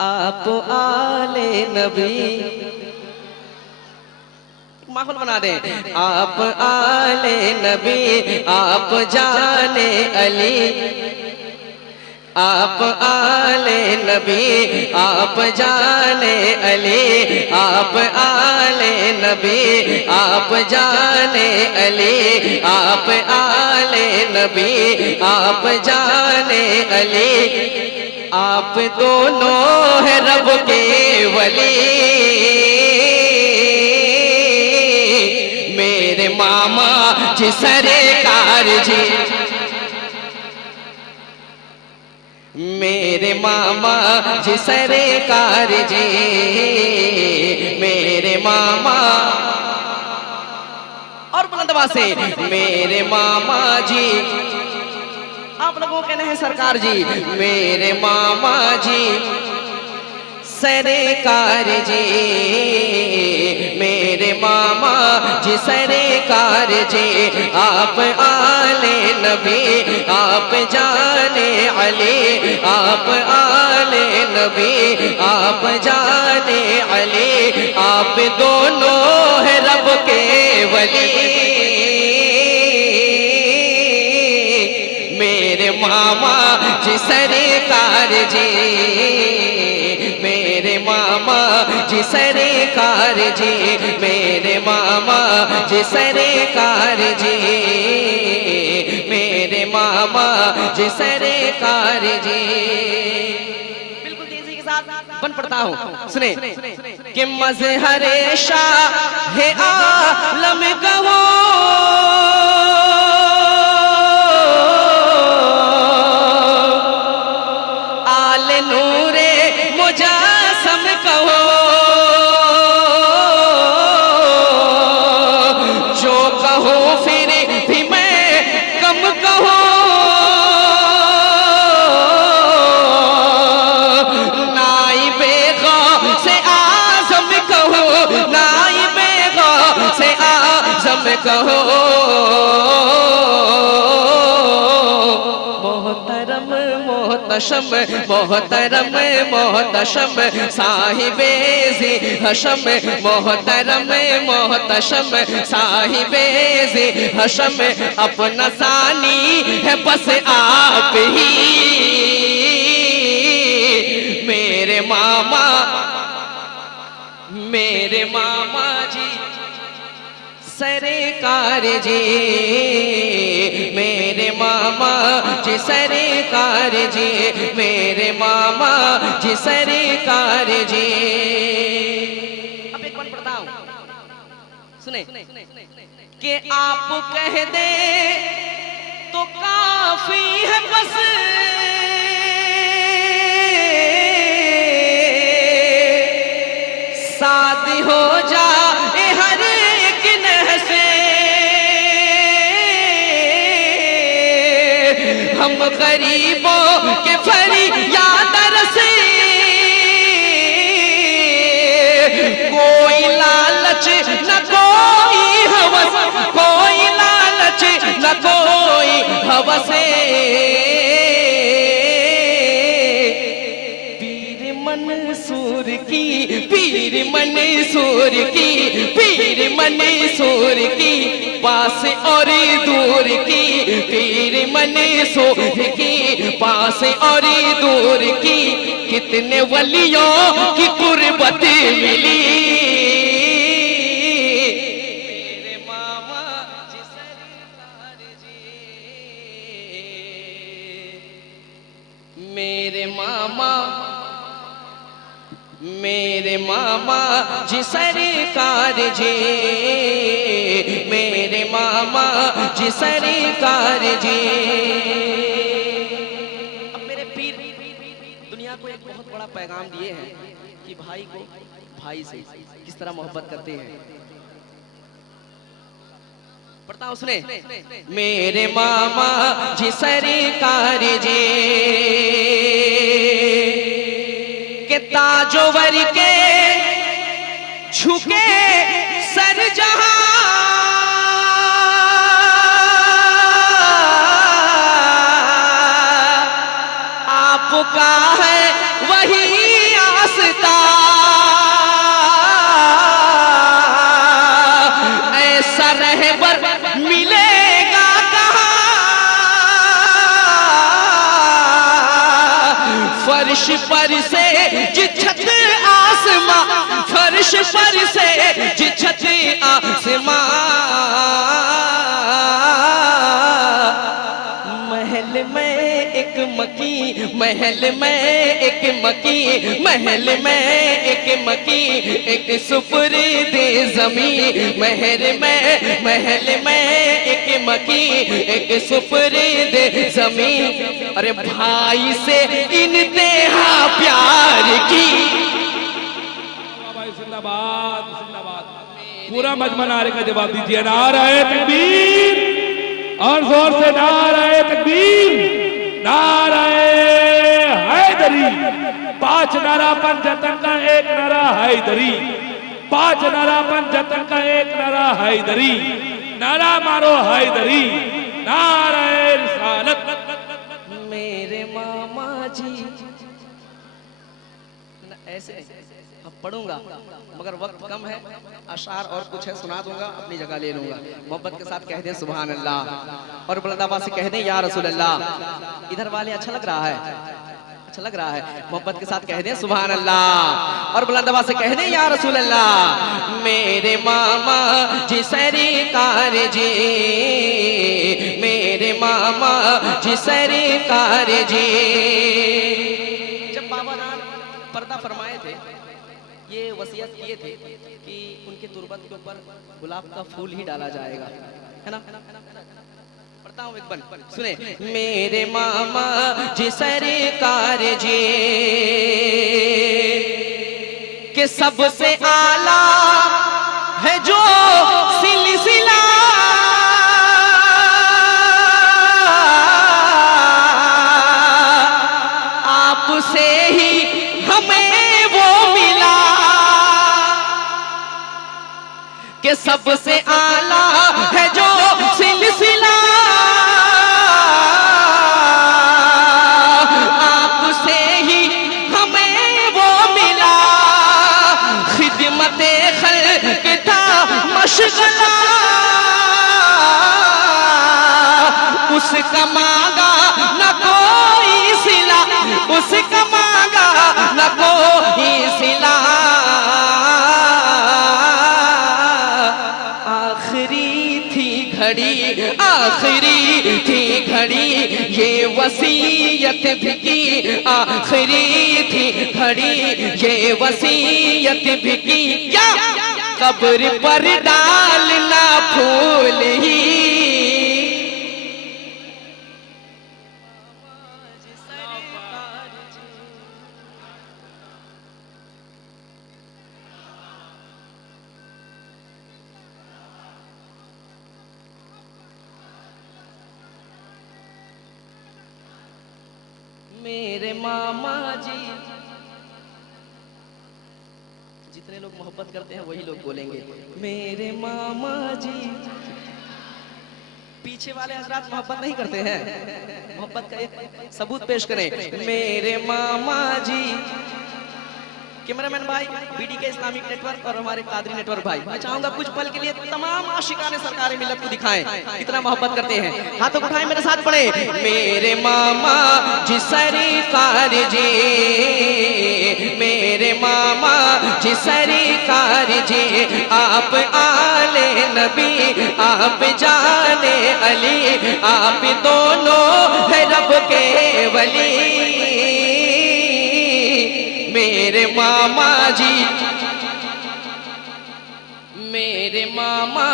आप आले नबी, माहौल बना दे। आप आले नबी, आप जाने अली, आप आले नबी, आप जाने अली, आप आले नबी, आप जाने अली, आप आले नबी, आप जाने अली, आप दोनों है रब के वली। मेरे मामा जी सरकार जी, मेरे मामा जी सरकार जी, मेरे मामा, और बुलंद आवाज से मेरे मामा जी, आप लोगों को कहना है सरकार जी, मेरे मामा जी सरकार जी, मेरे मामा जी सरकार जी, आप आले नबी, आप जाने अली, आप आले नबी, आप जाने अली, आप दोनों है रब के वली। मेरे मामा जी सरकार जी, मेरे मामा जी सरकार जी, मेरे मामा जी सरकार जी, मेरे मामा जी सरकार जी। बिल्कुल तेजी के साथ बन पड़ता हूँ, सुने कि मज़हरे शाह है आलम कहो, आले नूरे मुजासम कहो, जो कहो फिर भी मैं कम कहो, नाइबे गौसे आज़म कहो, नाइबे गौसे आज़म कहो, मोहतरम मोहतशम, मोहतरम मोहतशम साहिबे ज़ी हशम, मोहतरम मोहतशम साहिबे ज़ी हशम, अपना सानी है बस आप ही। मेरे मामा, मेरे मामा जी सरकार जी, मेरे मामा जी सरकार जी, मेरे मामा जी सरकार जी। अब एक बार पढ़ता हूं, सुने कि आप कह दे तो काफी है बस, शादी हो जाए हर एक नह से, हम गरीबों के फरियाद से, कोई लालच न कोई हवस, कोई लालच न कोई हवस, पीर मंसूर की, पीर मंसूर की, पीर मंसूर की, पास और दूर की, पीर मंसूर की, पास और दूर की, कितने वलियों की कुर्बत मिली। मेरे मामा जी सरकार जी, मेरे मामा, मेरे मामा जी सरकार जी, मेरे मामा जी सरकार जी। अब मेरे पीर दुनिया को एक बहुत बड़ा पैगाम दिए हैं कि भाई को भाई से किस तरह मोहब्बत करते हैं। पढ़ता हूं, सुने मेरे मामा जी सरकार जी के ताजोवर के झुके सर जहां, आपका है वही फर्श पर से जिछत आसमां, फर्श पर से जिछत आसमां, महल में एक मकी, महल में एक मकी, महल में एक मकी, एक सुपुर्दे ज़मी, महल में एक मकी, एक सुपुर्दे ज़मी। अरे भाई से इंतहा प्यार की। जिंदाबाद जिंदाबाद। पूरा मजमा नारे का जवाब दीजिए। नाराए तकबीर और जोर से नाराए तकबीर, नाराए हैदरी। 5 नारा पंजतन का एक नारा हैदरी, 5 नारा पंजतन का एक नारा हैदरी। नारा मारो हैदरी, नाराए रिसालत। मेरे मामा जी ऐसे अब पढ़ूंगा मगर वक्त कम है, अशार और कुछ है सुना दूंगा, अपनी जगह ले लूंगा। मोहब्बत के साथ कह दें सुभान अल्लाह और बुलंद आवाज से कह दें या रसूल अल्लाह। इधर वाले अच्छा लग रहा है, अच्छा लग रहा है। मोहब्बत के साथ कह दें सुभान अल्लाह और बुलंद आवाज से कह दें या रसूल अल्लाह। मेरे मामा जी सरकार जी, मेरे मामा जी सरकार जी। जब बाबा नान पर्दा फरमाए थे, ये वसीयत किए थे कि उनके तुरबत के ऊपर गुलाब का फूल ही डाला जाएगा, है ना। पढ़ता हूँ एक बन, सुने। मेरे मामा जी सरकार जी के सबसे आला है जो सिलसिला, आपसे ही हमें वो मिला कि सबसे आला है जो सिलसिला, आपसे ही हमें वो मिला। खिदमते खल्क था मशगला, उसका मांगा न कोई सिला, उसका मांगा न कोई सिला। आखिरी थी घड़ी, आखिरी थी घड़ी, ये वसीयत भी की। आखिरी थी घड़ी, ये वसीयत भी की। क्या कब्र पर डालना फूल ही। मेरे मामा जी, जितने लोग मोहब्बत करते हैं वही लोग बोलेंगे मेरे मामा जी। पीछे वाले हजरात मोहब्बत नहीं करते हैं, मोहब्बत का एक सबूत पेश करें। मेरे मामा जी। कैमरामैन भाई, बीडीके इस्लामिक नेटवर्क और हमारे कादरी नेटवर्क भाई, मैं चाहूंगा कुछ पल के लिए तमाम आशिकाने सरकार मिल्लत को दिखाएं कितना मोहब्बत करते हैं। हाथों को उठाएं, मेरे साथ पढ़े। मेरे मामा जी सरकार जी, मेरे मामा जी सरकार जी। आप आले नबी, आप जाने अली, आप दोनों है रब के वली। मेरे मामा जी, मेरे मामा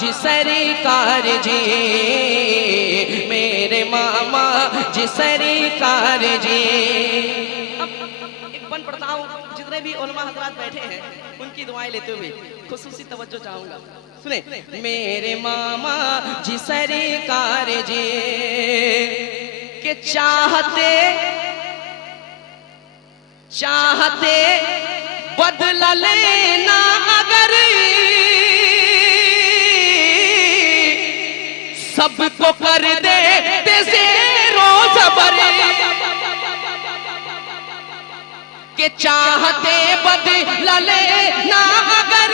जी सरकार जी, मेरे मामा जी सरकार जी। एक बन पढ़ता हूँ, जितने भी उलमा हजरात बैठे हैं उनकी दुआएं लेते हुए खुसूसी तवज्जो चाहूंगा, सुने। मेरे मामा जी सरकार जी के चाहते चाहते बदला लेना अगर सबको कर दे ज़ेरो-ज़बर के चाहते बदला लेना अगर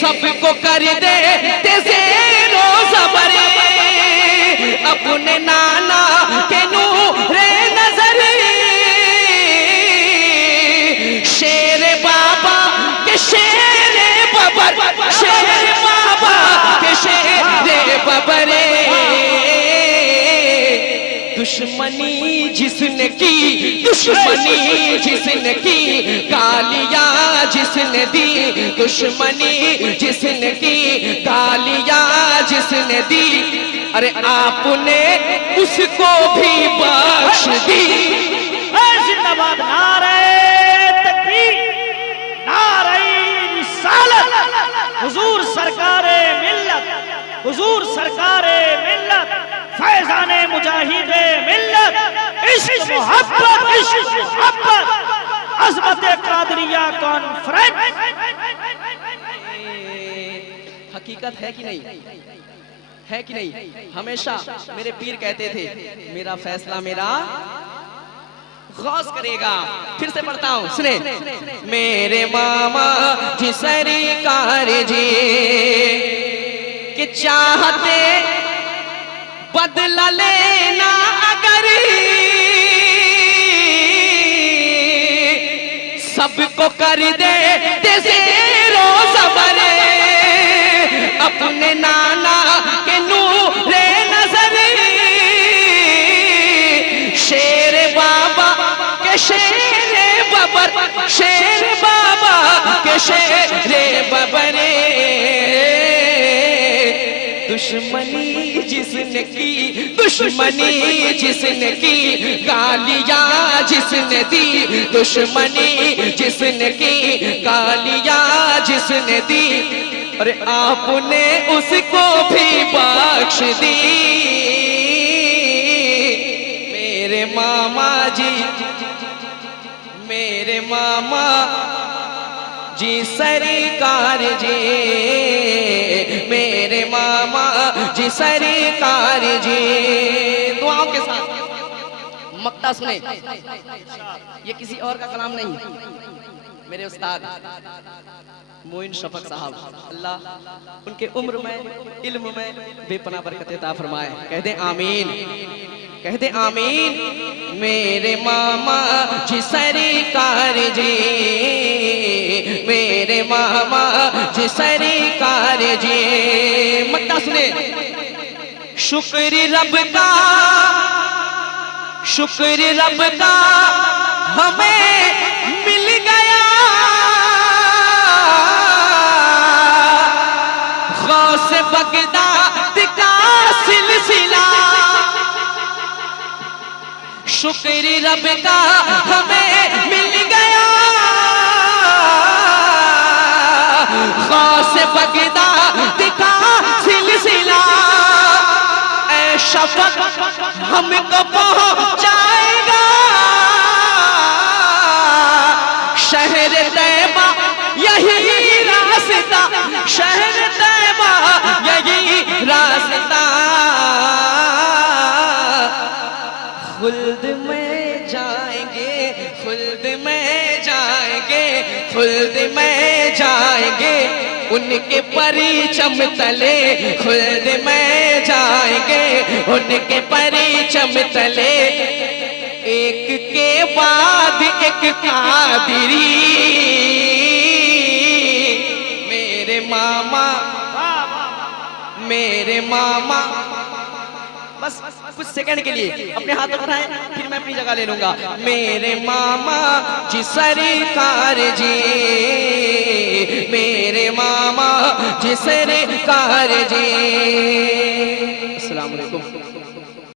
सबको कर दे ज़ेरो-ज़बर अपने नाना के नूर दुश्मनी जिसने की, दुश्मनी जिसने की, गालियां जिसने दी, दुश्मनी जिसने की, गालियां जिसने दी, अरे आपने उसको भी बख्श दी। जिंदाबाद नारे तकबीर, नारे रिसालत, हुजूर सरकारे मिल्लत, हुजूर सरकारे मिल्लत, फैजाने मुजाहिदे मिल्लत, इश्क मोहब्बत, इश्क मोहब्बत, अज़मत कादरिया कॉन्फ्रेंस। हकीकत है कि नहीं, है कि नहीं? हमेशा मेरे पीर कहते थे मेरा फैसला मेरा गौस करेगा। फिर से पढ़ता हूं, सुने। मेरे मामा जी सरकार जी कि चाहते बदला लेना अगर, सबको कर दे तेज़ेरो ज़बरे, अपने नाना के नूरे नजर, शेर बाबा के शेर बबर, शेर बाबा के शेर बबरे, दुश्मनी जिसने की, दुश्मनी जिसने की, गालियां जिसने दी, दुश्मनी जिसने की, गालियां जिसने दी, अरे आपने उसको भी बख्श दी। मेरे मामा जी, मेरे मामा जी सरकार जी, मेरे मामा जी सरकार जी। दुआओं के साथ मक्ता सुने, ये किसी और का कलाम नहीं, मेरे उस्ताद मोइन शफक साहब, अल्लाह उनके उम्र में, इल्म में बेपनाह बरकत अता फरमाए। कह दे आमीन, कह दे आमीन। मेरे मामा जी सरकार जी, मेरे मामा जी सरकार जी। मक्ता सुने। शुक्र रब का, शुक्र रब का हमें मिल गया, गौस बगदाद का सिलसिला। शुक्र रब का हमें मिल गया, गौस बगदाद का सिलसिला। ऐ शफक हमको पहुंचाएगा शहर तैबा, यही रास्ता, शहर तैबा यही रास्ता। खुल्द में जाएंगे, खुल्द में जाएंगे, खुल्द में जाएंगे, उनके परिचम तले खुल्द में जाएंगे, उनके परिचम तले। एक के बाद एक कादिरी, मेरे मामा, मेरे मामा। बस कुछ सेकंड के लिए अपने हाथ उठाएं, फिर मैं अपनी जगह ले लूंगा। मेरे मामा जी सरकार जी, मेरे मामा जी सरकार जी।